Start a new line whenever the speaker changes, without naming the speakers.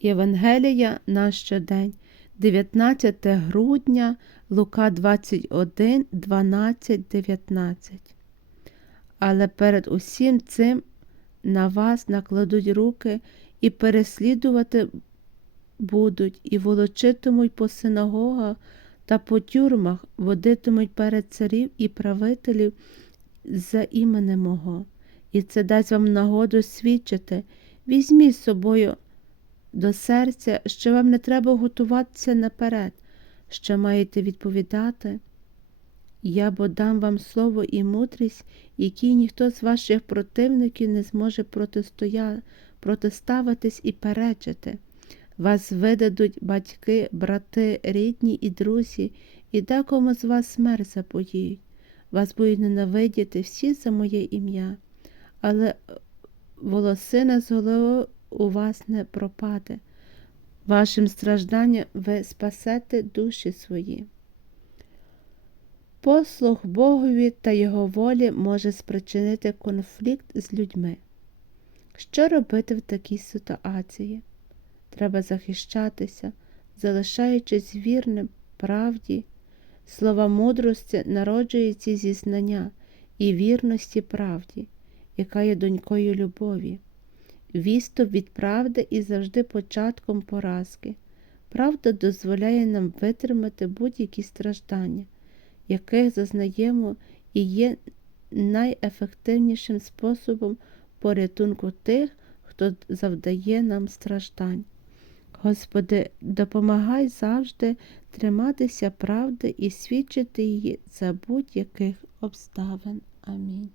Євангелія на щодень, 19 грудня, Лука 21, 12, 19. Але перед усім цим на вас накладуть руки і переслідувати будуть, і волочитимуть по синагогах та по тюрмах, водитимуть перед царів і правителів за іменем мого. І це дасть вам нагоду свідчити. Візьміть з собою до серця, що вам не треба готуватися наперед, що маєте відповідати. Я бо дам вам слово і мудрість, якій ніхто з ваших противників не зможе протиставитись і перечити. Вас видадуть батьки, брати, рідні і друзі, і декому з вас смерть запоїть. Вас будуть ненавидіти всі за моє ім'я, але волосина з голови у вас не пропаде. Вашим стражданням ви спасете душі свої. Послуг Богові та Його волі може спричинити конфлікт з людьми. Що робити в такій ситуації? Треба захищатися, залишаючись вірним правді. Слова мудрості народжуються зі знання і вірності правді, яка є донькою любові. Віступ від правди і завжди початком поразки. Правда дозволяє нам витримати будь-які страждання, яких зазнаємо і є найефективнішим способом порятунку тих, хто завдає нам страждань. Господи, допомагай завжди триматися правди і свідчити її за будь-яких обставин. Амінь.